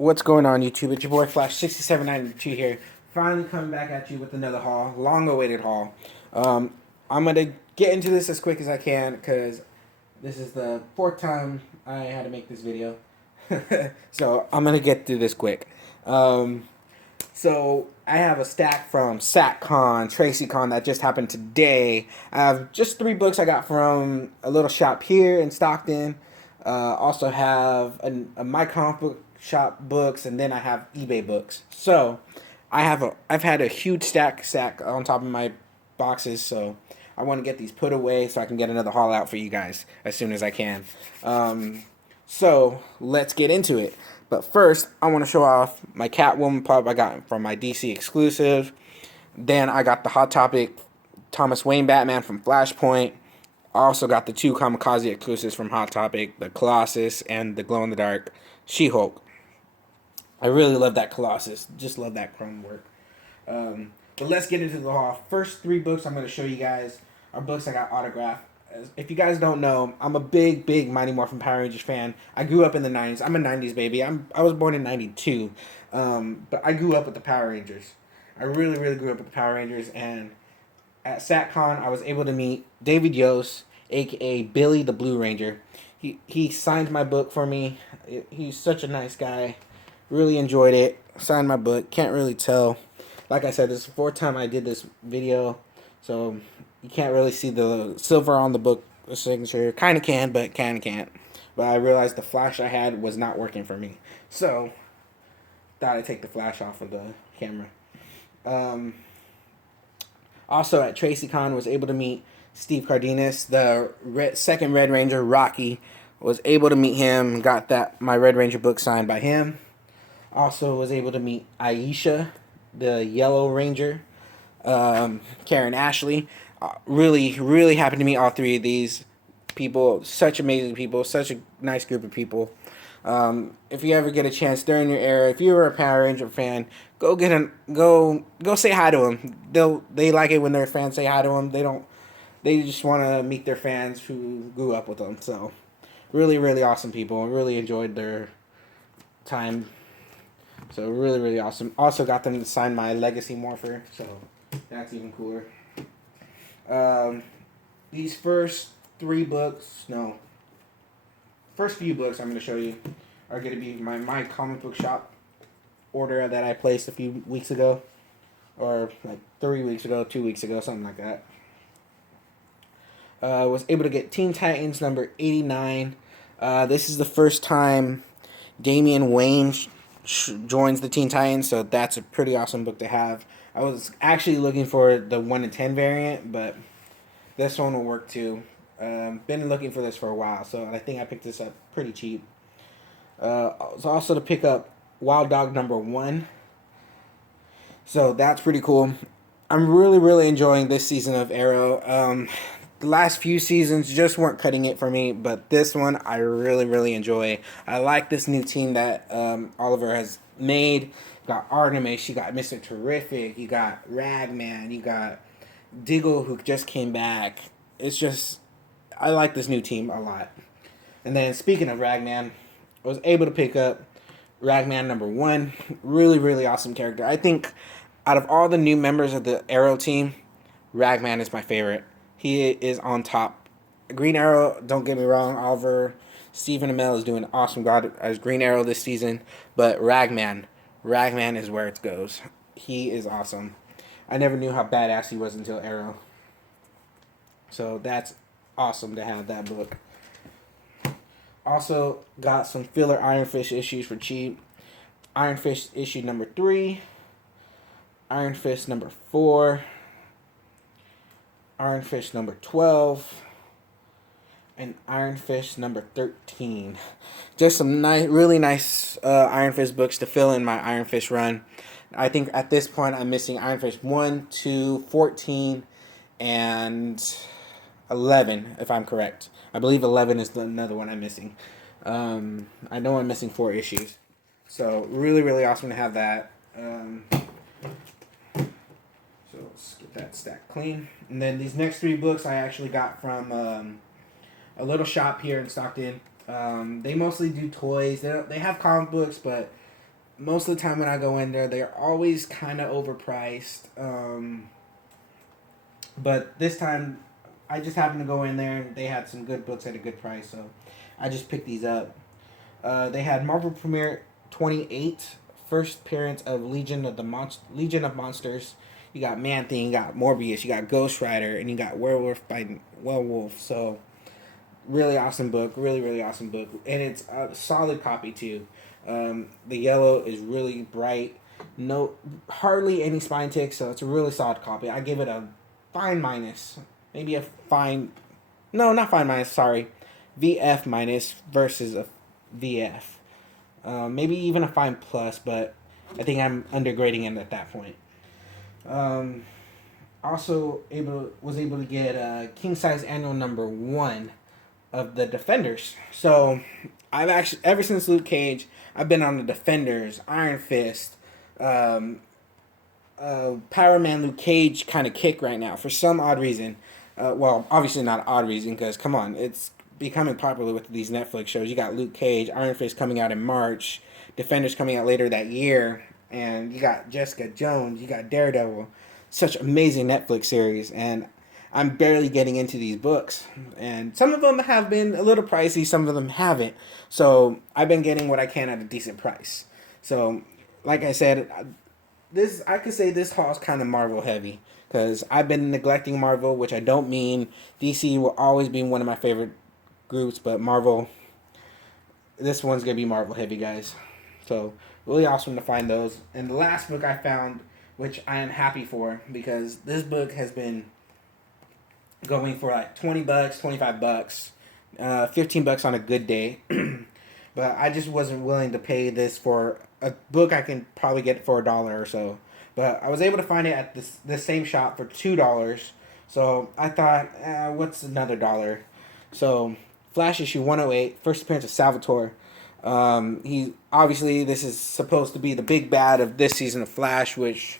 What's going on, YouTube? It's your boy Flash6792 here. Finally coming back at you with another haul, long-awaited haul. I'm gonna get into this as quick as I can because this is the fourth time I had to make this video. So I'm gonna get through this quick. So I have a stack from SatCon, TracyCon that just happened today. I have just 3 books I got from a little shop here in Stockton. Also have a my comic book shop books, and then I have eBay books. So I've had a huge stack on top of my boxes. So I want to get these put away so I can get another haul out for you guys as soon as I can. So let's get into it. But first, I want to show off my Catwoman pop I got from my DC exclusive. Then I got the Hot Topic Thomas Wayne Batman from Flashpoint. I also got the 2 Kamikaze exclusives from Hot Topic, the Colossus and the Glow in the Dark She-Hulk. I really love that Colossus. Just love that chrome work. But let's get into the haul. First 3 books I'm going to show you guys are books I got autographed. If you guys don't know, I'm a big Mighty Morphin Power Rangers fan. I grew up in the 90s. I'm a 90s baby. I was born in 92. But I grew up with the Power Rangers. I really grew up with the Power Rangers. And at SatCon, I was able to meet David Yost, a.k.a. Billy the Blue Ranger. He signed my book for me. He's such a nice guy. Really enjoyed it. Signed my book. Can't really tell. Like I said, this is the 4th time I did this video. So you can't really see the silver on the book signature. Kind of can, but kind of can't. But I realized the flash I had was not working for me. So thought I'd take the flash off of the camera. Also at TracyCon was able to meet Steve Cardenas, the second Red Ranger, Rocky. Was able to meet him, got my Red Ranger book signed by him. Also was able to meet Aisha, the Yellow Ranger, Karen Ashley. Really happy to meet all 3 of these people. Such amazing people, such a nice group of people. If you ever get a chance during your era, if you were a Power Ranger fan, go say hi to them. They like it when their fans say hi to them. They just want to meet their fans who grew up with them. So really awesome people. I really enjoyed their time. So really awesome. Also got them to sign my Legacy Morpher. So that's even cooler. These first few books I'm going to show you are going to be my comic book shop order that I placed a few weeks ago, or like 3 weeks ago, 2 weeks ago, something like that. Was able to get Teen Titans number 89. This is the first time Damian Wayne joins the Teen Titans, so that's a pretty awesome book to have. I was actually looking for the 1 in 10 variant, but this one will work too. Been looking for this for a while, so I think I picked this up pretty cheap. Was also to pick up Wild Dog number 1. So that's pretty cool. I'm really enjoying this season of Arrow. The last few seasons just weren't cutting it for me, but this one I really enjoy. I like this new team that Oliver has made. You got Artemis, you got Mr. Terrific, you got Ragman, you got Diggle who just came back. It's just, I like this new team a lot. And then speaking of Ragman, I was able to pick up Ragman number 1. Really awesome character. I think out of all the new members of the Arrow team, Ragman is my favorite. He is on top. Green Arrow, don't get me wrong, Oliver Stephen Amell is doing an awesome job as Green Arrow this season, but Ragman is where it goes. He is awesome. I never knew how badass he was until Arrow. So that's awesome to have that book. Also got some filler Iron Fist issues for cheap. Iron Fist issue number 3. Iron Fist number 4. Iron Fist number 12. And Iron Fist number 13. Just some really nice Iron Fist books to fill in my Iron Fist run. I think at this point I'm missing Iron Fist 1, 2, 14, and 11, if I'm correct. I believe 11 is another one I'm missing. I know I'm missing 4 issues. So really awesome to have that. So let's get that stack clean. And then these next 3 books I actually got from a little shop here in Stockton. They mostly do toys. They have comic books, but most of the time when I go in there, they're always kind of overpriced. But this time, I just happened to go in there and they had some good books at a good price, so I just picked these up. They had Marvel Premiere 28, first appearance of Legion of Monsters. You got Man Thing, you got Morbius, you got Ghost Rider, and you got Werewolf by Werewolf. So really awesome book, really awesome book, and it's a solid copy too. The yellow is really bright, no hardly any spine ticks, so it's a really solid copy. I give it a fine minus, maybe a fine, no, not fine minus, sorry, VF minus versus a VF. Maybe even a fine plus, but I think I'm undergrading it at that point. Um, Also was able to get king size annual number 1 of the Defenders. So I've actually ever since Luke Cage, I've been on the Defenders, Iron Fist, Power Man, Luke Cage kind of kick right now for some odd reason. Well, obviously not odd reason because come on, it's becoming popular with these Netflix shows. You got Luke Cage, Iron Fist coming out in March, Defenders coming out later that year, and you got Jessica Jones, you got Daredevil. Such amazing Netflix series, and I'm barely getting into these books. And some of them have been a little pricey, some of them haven't. So I've been getting what I can at a decent price. So, like I said, this I could say this haul is kind of Marvel heavy because I've been neglecting Marvel, which I don't mean. DC will always be one of my favorite groups, but Marvel, this one's gonna be Marvel heavy, guys. So really awesome to find those. And the last book I found, which I am happy for, because this book has been going for like $20, $25, $15 on a good day. But I just wasn't willing to pay this for a book I can probably get for $1 or so. But I was able to find it at the same shop for $2. So I thought, what's another dollar? So Flash issue 108, first appearance of Salvatore. He obviously this is supposed to be the big bad of this season of Flash, which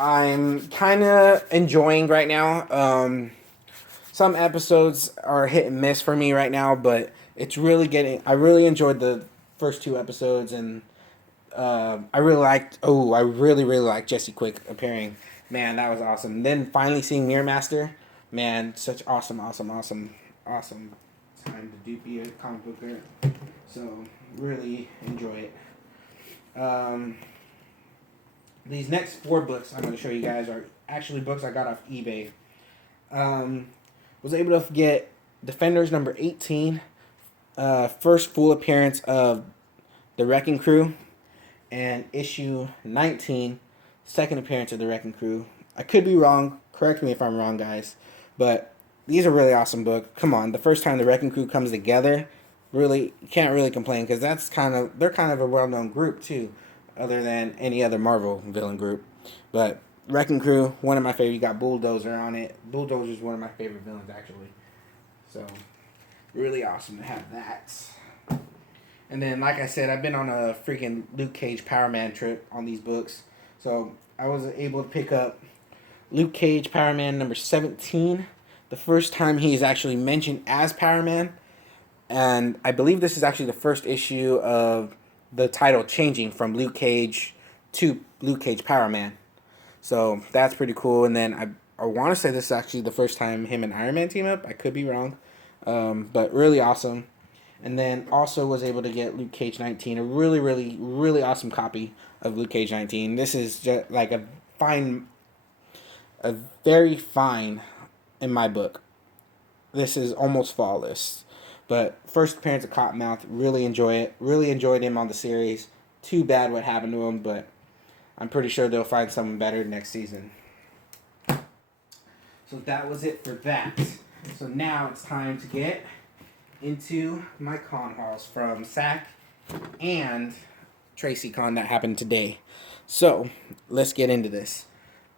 I'm kind of enjoying right now. Some episodes are hit and miss for me right now, but it's really getting. I really enjoyed the first 2 episodes, and I really liked. Oh, I really liked Jesse Quick appearing. Man, that was awesome. Then finally seeing Mirror Master, man, such awesome time to be a comic book girl. So really enjoy it. These next 4 books I'm going to show you guys are actually books I got off eBay. Was able to get Defenders number 18, first full appearance of the Wrecking Crew, and issue 19, second appearance of the Wrecking Crew. I could be wrong. Correct me if I'm wrong, guys. But these are really awesome books. Come on, the first time the Wrecking Crew comes together, really can't really complain because they're kind of a well-known group too, other than any other Marvel villain group. But Wrecking Crew, one of my favorite. You got Bulldozer on it. Bulldozer's one of my favorite villains, actually. So, really awesome to have that. And then, like I said, I've been on a freaking Luke Cage Power Man trip on these books. So, I was able to pick up Luke Cage Power Man number 17. The first time he's actually mentioned as Power Man. And I believe this is actually the first issue of the title changing from Luke Cage to Luke Cage Power Man. So that's pretty cool. And then I want to say this is actually the first time him and Iron Man team up. I could be wrong. But really awesome. And then also was able to get Luke Cage 19, a really awesome copy of Luke Cage 19. This is just like a very fine in my book. This is almost flawless. But first appearance of Cottonmouth, really enjoy it. Really enjoyed him on the series. Too bad what happened to him, but I'm pretty sure they'll find someone better next season. So that was it for that. So now it's time to get into my con hauls from SAC and Tracy Con that happened today. So let's get into this.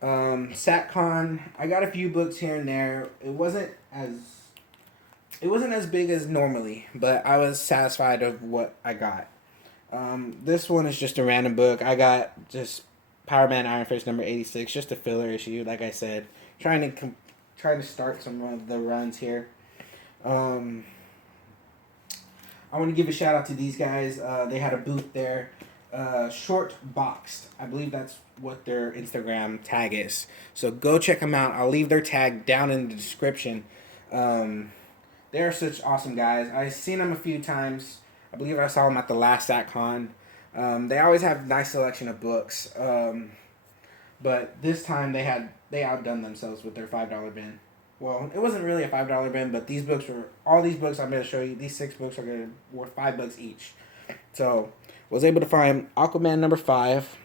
SACCon, I got a few books here and there. It wasn't as big as normally, but I was satisfied of what I got. This one is just a random book. I got just Power Man Iron Fist number 86, just a filler issue, like I said. Trying to start some of the runs here. I want to give a shout out to these guys. They had a booth there. Short Boxed. I believe that's what their Instagram tag is. So go check them out. I'll leave their tag down in the description. Um, they're such awesome guys. I've seen them a few times. I believe I saw them at the last SatCon. They always have a nice selection of books. But this time they outdone themselves with their $5 bin. Well, it wasn't really a $5 bin, but all these books I'm going to show you. These 6 books are going to worth $5 each. So was able to find Aquaman number 5,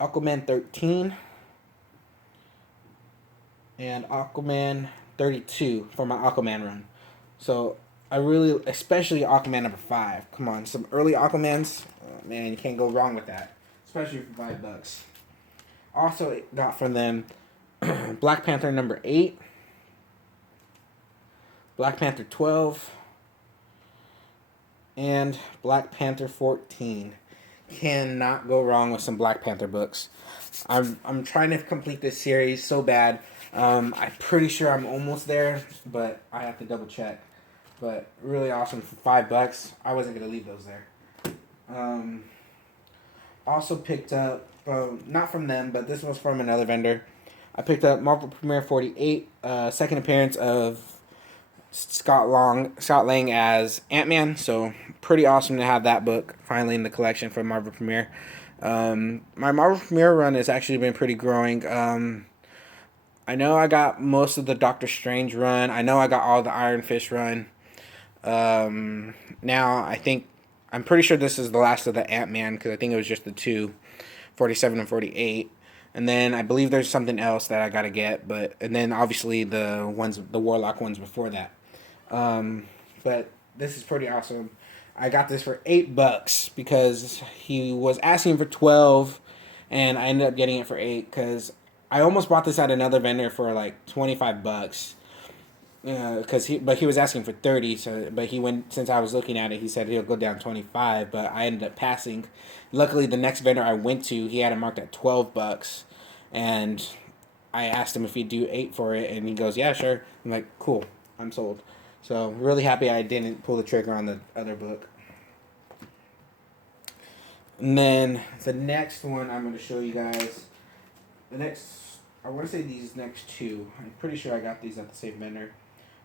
Aquaman 13, and Aquaman 32 for my Aquaman run. So I really, especially Aquaman number 5. Come on, some early Aquamans, man, you can't go wrong with that, especially for $5. Also got from them Black Panther number 8, Black Panther 12, and Black Panther 14. Cannot go wrong with some Black Panther books. I'm trying to complete this series so bad. I'm pretty sure I'm almost there, but I have to double check. But really awesome for $5. I wasn't gonna leave those there. Also picked up, not from them, but this was from another vendor. I picked up Marvel Premiere 48, second appearance of Scott Lang as Ant-Man. So pretty awesome to have that book finally in the collection from Marvel Premiere. My Marvel Premiere run has actually been pretty growing. I know I got most of the Doctor Strange run. I know I got all the Iron Fist run. Now I'm pretty sure this is the last of the Ant-Man because I think it was just the 2, 47 and 48. And then I believe there's something else that I gotta get, and then obviously the Warlock ones before that. But this is pretty awesome. I got this for $8 because he was asking for 12, and I ended up getting it for 8 because I almost bought this at another vendor for like $25. But he was asking for 30. But since I was looking at it, he said he'll go down 25. But I ended up passing. Luckily, the next vendor I went to, he had it marked at $12, and I asked him if he'd do 8 for it, and he goes, "Yeah, sure." I'm like, "Cool, I'm sold." So really happy I didn't pull the trigger on the other book. And then the next one I'm going to show you guys. I want to say these next 2. I'm pretty sure I got these at the same vendor.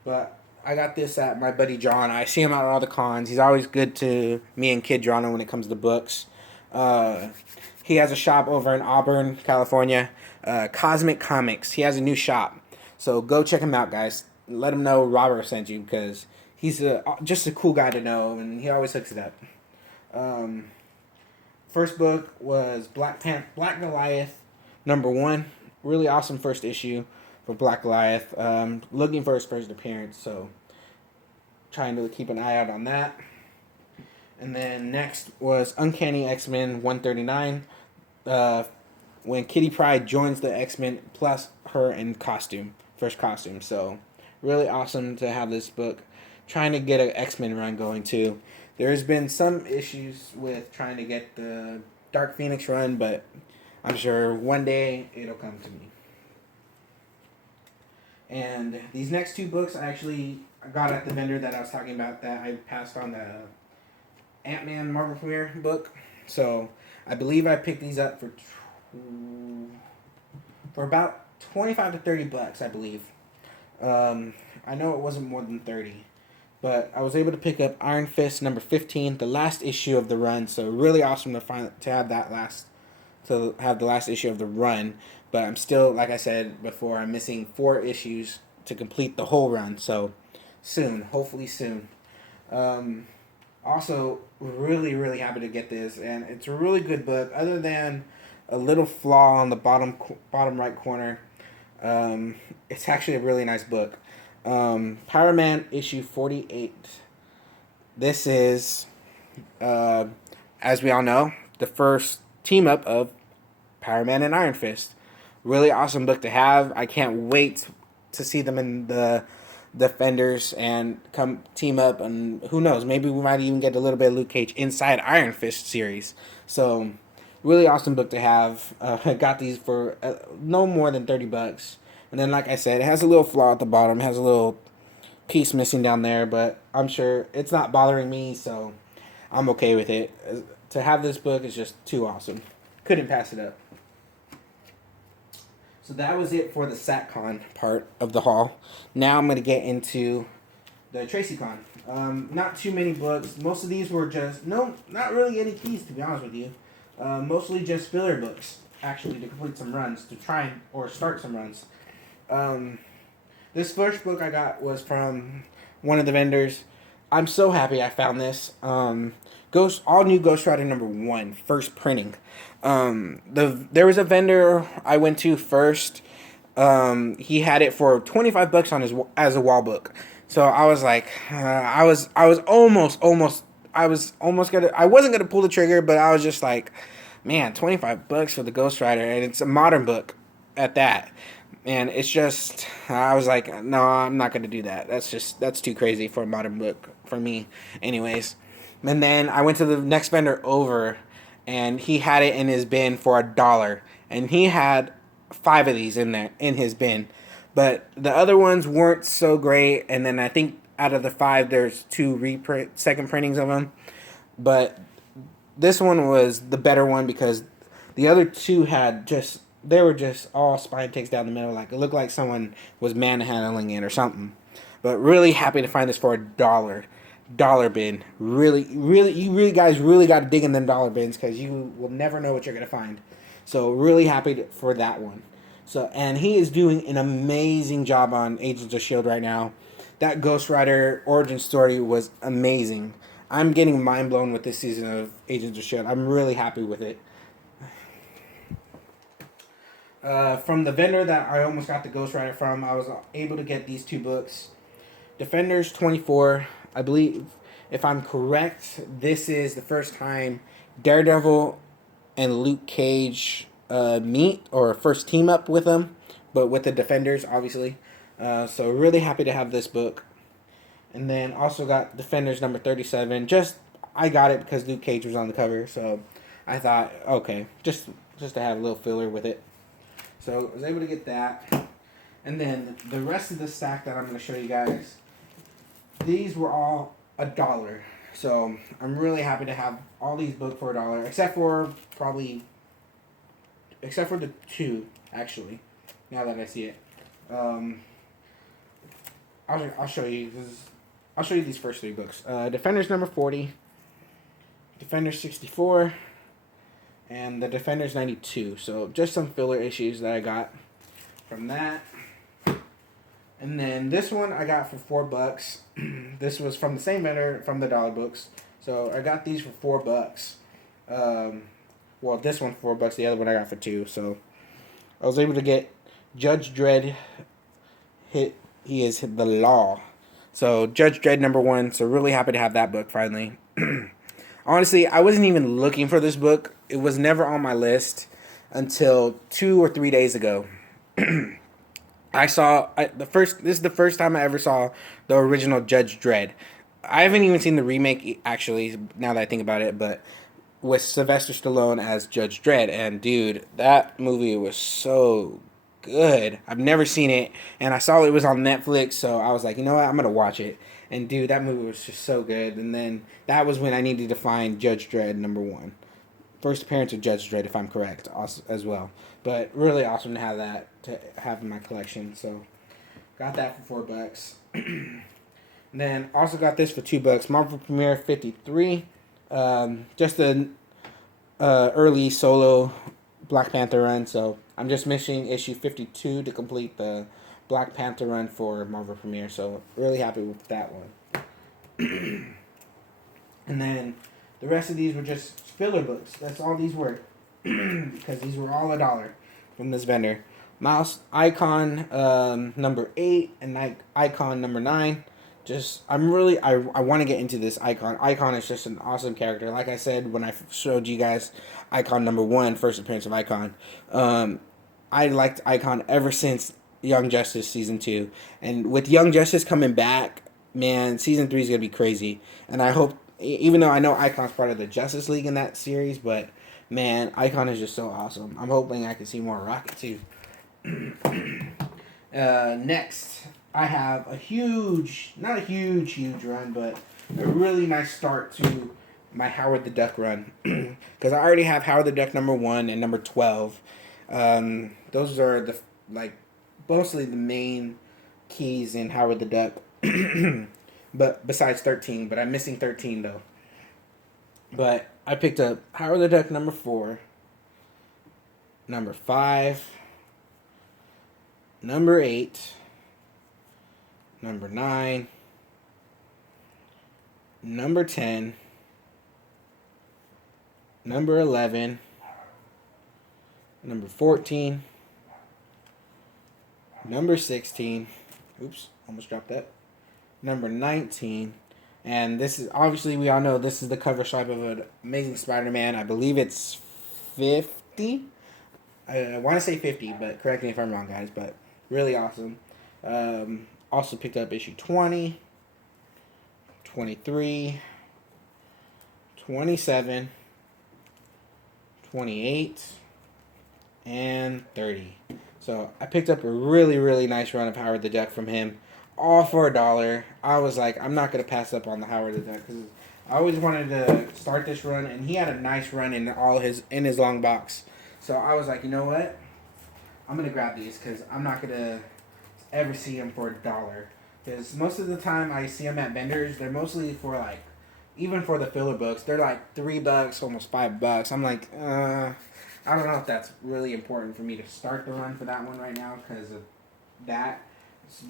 But I got this at my buddy John. I see him at all the cons. He's always good to me and Kid Drano when it comes to books. He has a shop over in Auburn, California. Cosmic Comics. He has a new shop. So go check him out, guys. Let him know Robert sent you because he's just a cool guy to know, and he always hooks it up. First book was Black Goliath number 1. Really awesome first issue for Black Goliath. Looking for his first appearance, so trying to keep an eye out on that. And then next was Uncanny X-Men 139. When Kitty Pryde joins the X-Men, plus her in first costume. So really awesome to have this book. Trying to get an X-Men run going too. There's been some issues with trying to get the Dark Phoenix run, but I'm sure one day it'll come to me. And these next 2 books I got at the vendor that I was talking about that I passed on the Ant-Man Marvel Premiere book. So I believe I picked these up for about $25 to $30, I believe. I know it wasn't more than 30. But I was able to pick up Iron Fist number 15, the last issue of the run. So really awesome to have the last issue of the run. But I'm still, like I said before, I'm missing 4 issues to complete the whole run. So soon, hopefully soon. Also, really, really happy to get this, and it's a really good book. Other than a little flaw on the bottom right corner, it's actually a really nice book. Power Man issue 48. This is, as we all know, the first team up of Power Man and Iron Fist. Really awesome book to have. I can't wait to see them in the Defenders and come team up, and who knows, maybe we might even get a little bit of Luke Cage inside Iron Fist series. So really awesome book to have. I got these for no more than $30. And then, like I said, it has a little flaw at the bottom. It has a little piece missing down there, but I'm sure it's not bothering me, so I'm okay with it. To have this book is just too awesome. Couldn't pass it up. So that was it for the SatCon part of the haul. Now I'm going to get into the TracyCon. Not too many books. Most of these were just, no, not really any keys, to be honest with you. Mostly just filler books, actually, to complete some runs, to try or start some runs. This first book I got was from one of the vendors. I'm so happy I found this. All new Ghost Rider #1, first printing. There was a vendor I went to first. He had it for $25 on his as a wall book. So I was like, I was almost I wasn't gonna pull the trigger, but I was just like, man, $25 for the Ghost Rider, and it's a modern book at that. And it's just, I was like, no, I'm not gonna do that. That's too crazy for a modern book for me, anyways. And then I went to the next vendor over, and he had it in his bin for $1, and he had 5 of these in there in his bin, but the other ones weren't so great. And then I think out of the 5, there's 2 second printings of them, but this one was the better one because the other 2 they were just all spine ticks down the middle. Like, it looked like someone was manhandling it or something. But really happy to find this for $1. Dollar bin. You guys really got to dig in them dollar bins, because you will never know what you're going to find. So really happy for that one. So, and he is doing an amazing job on Agents of S.H.I.E.L.D. right now. That Ghost Rider origin story was amazing. I'm getting mind blown with this season of Agents of S.H.I.E.L.D. I'm really happy with it. From the vendor that I almost got the Ghost Rider from, I was able to get these 2 books. Defenders 24, I believe, if I'm correct, this is the first time Daredevil and Luke Cage meet, or first team up with them, but with the Defenders, obviously. So really happy to have this book. And then also got Defenders number 37. I got it because Luke Cage was on the cover, so I thought, okay, just to have a little filler with it. So I was able to get that. And then the rest of the stack that I'm going to show you guys, these were all $1. So I'm really happy to have all these books for $1, except for the 2, actually, now that I see it. I'll show you. I'll show you these first 3 books. Defenders number 40, Defenders 64, and the Defenders 92. So just some filler issues that I got from that. And then this one I got for $4. This was from the same vendor from the dollar books. So I got these for $4. Well, this one for $4. The other one I got for $2. So I was able to get Judge Dredd. He is the law. So Judge Dredd #1. So really happy to have that book finally. Honestly, I wasn't even looking for this book. It was never on my list until 2 or 3 days ago. This is the first time I ever saw the original Judge Dredd. I haven't even seen the remake, actually, now that I think about it, but with Sylvester Stallone as Judge Dredd. And dude, that movie was so good. I've never seen it, and I saw it was on Netflix, so I was like, you know what, I'm gonna watch it. And dude, that movie was just so good. And then that was when I needed to find Judge Dredd #1. First appearance of Judge Dredd, if I'm correct, as well. But really awesome to have in my collection. So got that for $4. Then also got this for $2. Marvel Premiere 53. Just an early solo Black Panther run. So I'm just missing issue 52 to complete the Black Panther run for Marvel Premiere. So really happy with that one. And then the rest of these were just filler books. That's all these were. Because these were all $1 from this vendor. Mouse Icon number 8 and Icon number 9. I want to get into this Icon. Icon is just an awesome character. Like I said when I showed you guys Icon #1, first appearance of Icon. I liked Icon ever since Young Justice Season 2. And with Young Justice coming back, man, Season 3 is going to be crazy. And I hope, even though I know Icon's part of the Justice League in that series, but man, Icon is just so awesome. I'm hoping I can see more Rocket too. Next, I have not a huge run, but a really nice start to my Howard the Duck run because I already have Howard the Duck number 1 and number 12. Those are the like mostly the main keys in Howard the Duck. But besides 13, but I'm missing 13 though. But I picked up Howard the Duck number 4, number 5, number 8, number 9, number 10, number 11, number 14, number 16. Oops, almost dropped that. Number 19. And this is, obviously, we all know this is the cover stripe of an Amazing Spider-Man. I believe it's 50. I want to say 50, but correct me if I'm wrong, guys. But really awesome. Also picked up issue 20, 23, 27, 28, and 30. So I picked up a really, really nice run of Howard the Duck from him, all for $1. I was like, I'm not going to pass up on the Howard the Duck because I always wanted to start this run, and he had a nice run in his long box. So I was like, you know what? I'm going to grab these because I'm not going to ever see them for $1. Because most of the time I see them at vendors, they're mostly for like, even for the filler books, they're like $3, almost $5. I'm like, I don't know if that's really important for me to start the run for that one right now because of that.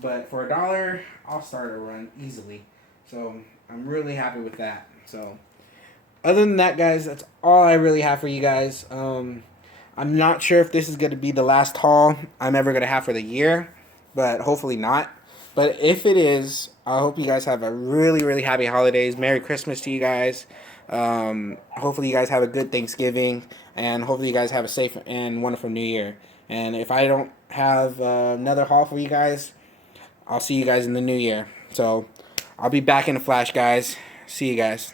But for $1, I'll start a run easily. So I'm really happy with that. So other than that, guys, that's all I really have for you guys. I'm not sure if this is going to be the last haul I'm ever going to have for the year, but hopefully not. But if it is, I hope you guys have a really, really happy holidays. Merry Christmas to you guys. Hopefully you guys have a good Thanksgiving, and hopefully you guys have a safe and wonderful New Year. And if I don't have another haul for you guys, I'll see you guys in the new year. So I'll be back in a flash, guys. See you guys.